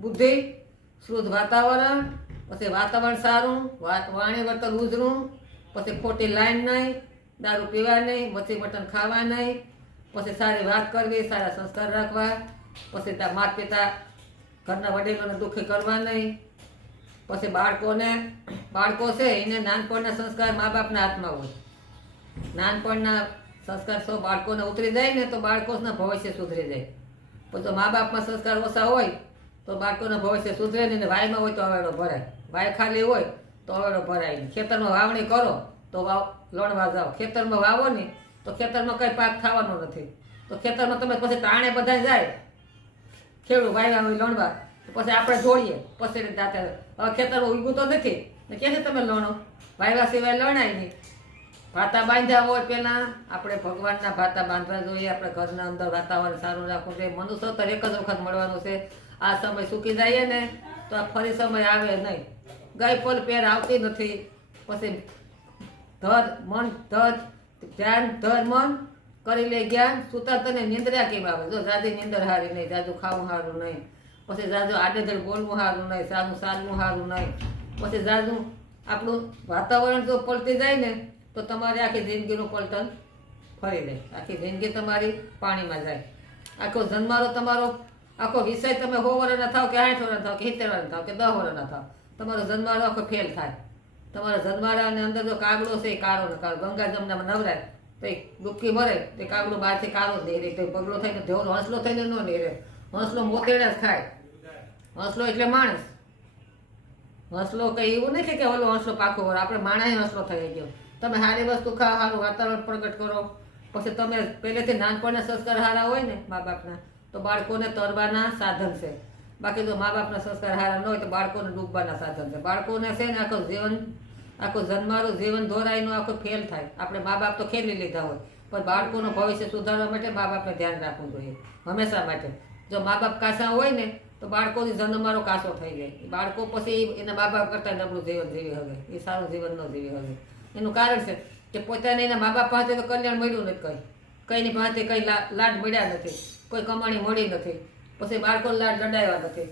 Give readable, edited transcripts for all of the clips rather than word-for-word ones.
બુદ્ધિ, શુદ્ધ વાતાવરણ, પછી વાતાવરણ સારું, વાણી વર્તન ઉજળું, પછી ખોટી લાઈન નહીં, દારૂ પીવા નહીં, મચ્છી મટન ખાવા નહીં, પછી સારી વાત કરવી, સારા સંસ્કાર રાખવા, પછી માતા પિતા ઘરના વડીલોને દુઃખી કરવા નહીં, પછી બાળકો છે એને નાનપણના સંસ્કાર મા બાપના હાથમાં હોય. નાનપણના સંસ્કાર સૌ બાળકોને ઉતરી જાય ને તો બાળકોના ભવિષ્ય સુધરી જાય. પણ જો મા બાપમાં સંસ્કાર ઓછા હોય તો બાળકોના ભવિષ્ય સુધરે નહીં. ને વાયમાં હોય તો અવેડો ભરાય, વાય ખાલી હોય તો અવેડો ભરાય નહીં. ખેતરમાં વાવણી કરો તો લણવા જાઓ, ખેતરમાં વાવો ને તો ખેતરમાં કંઈ પાક થવાનો નથી. તો ખેતરમાં તમે પછી તાણે બધા જાય, ખેડૂત વાવ્યા હોય લણવા, પછી આપણે જોડીએ પછી દાંતે. હવે ખેતરમાં ઉગ્યું તો નથી ને ક્યાંથી તમે લણો? વાવ્યા સિવાય લણાય નહીં. ભાતા બાંધ્યા હોય પહેલાં આપણે ભગવાનના ભાતા બાંધવા જોઈએ. આપણે ઘરના અંદર વાતાવરણ સારું રાખવું છે. મનુષ્ય તો એક જ વખત મળવાનું છે. આ સમય સૂકી જાય ને તો આ ફરી સમય આવે નહીં. ગઈ પલ પેર આવતી નથી. પછી ધ્યાન ધર મન કરી લે જ્ઞાન, સુતા તને નિંદ્રા કેમ આવે? જો જાજી નિંદર હારી નહીં, જાજુ ખાવું સારું નહીં, પછી જાજુ આડેધડ બોલવું સારું નહીં, સારું ચાલવું સારું નહીં, પછી જાજુ આપણું વાતાવરણ જો પલટી જાય ને તો તમારી આખી જિંદગીનું પલટન ફરી જાય. આખી જિંદગી તમારી પાણીમાં જાય. આખો જન્મારો તમારો આખો વિષય તમે 100 વર્ષના થાવ કે 60 વર્ષના થાવ કે 70 વર્ષના થાવ કે 10 વર્ષના થાવ, તમારો જન્મારો આખો ફેલ થાય. તમારા જન્મારાની અંદર જો કાગડો છે એ કાળો ને કાળો, ગંગા જમનામાં નવરાય તો એ ડૂબકી મરે તો કાગડો બહારથી કાળો જ નહીં રહે, તો પગલો થઈને ધોરો હંસલો થઈને ન નહીં રહે. હંસલો મોતેડા જ ખાય. હંસલો એટલે માણસ. હંસલો કંઈ એવું નથી કે ઓલો હંસલો પાકો વર, આપણે માણસ હંસલો થઈ ગયો. તમે સારી વસ્તુ ખાઓ, સારું વાતાવરણ પ્રગટ કરો, પછી તમે પહેલેથી નાનપણના સંસ્કાર સારા હોય ને મા બાપના તો બાળકોને તરવાના સાધન છે. બાકી જો મા બાપના સંસ્કાર સારા ન હોય તો બાળકોને ડૂબવાના સાધન છે. બાળકોને છે ને આખો જન્મારો જીવન દોરાઈનો આખો ફેલ થાય. આપણે મા બાપ તો ખેલી લીધા હોય પણ બાળકોનું ભવિષ્ય સુધારવા માટે મા બાપને ધ્યાન રાખવું જોઈએ હંમેશા માટે. જો મા બાપ કાસા હોય ને તો બાળકોની જન્મારો કાસો થઈ જાય. બાળકો પછી એના મા બાપ કરતાં નબળું જીવન જીવી હવે, એ સારું જીવન ન જીવી હવે. એનું કારણ છે કે પોતાને એના મા બાપ પાસે તો કલ્યાણ મળ્યું નથી, કંઈની પાસે કંઈ લાડ મળ્યા નથી, કોઈ કમાણી મળી નથી, પછી બાળકો લાડ લડાવ્યા નથી,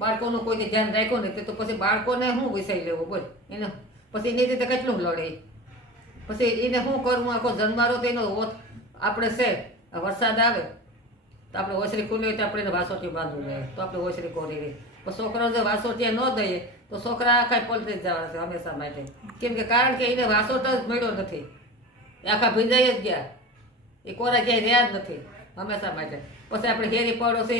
બાળકોનું કોઈ ધ્યાન રાખ્યું નથી, તો પછી બાળકોને શું વિષય લેવો બોલ? એને પછી એની રીતે કેટલું લડે, પછી એને શું કરવું? આખો જન્મારો તો એનો આપણે છે. વરસાદ આવે તો આપણે ઓસરી ખુલ્લી હોય તો આપણે એને વાસોટી બાંધવું જોઈએ તો આપણે ઓસરી ખોલી રહી. પણ છોકરાઓ જો વાસોટીએ ન દઈએ તો છોકરા આખા પલટી જ જવાના છે હંમેશા માટે. કેમ કે કારણ કે એને વાસોટ જ મળ્યો નથી, આખા ભીંજાઈ જ ગયા, એ કોરા ક્યાંય રહ્યા જ નથી હંમેશા માટે. પછી આપણે હેરી પડો છે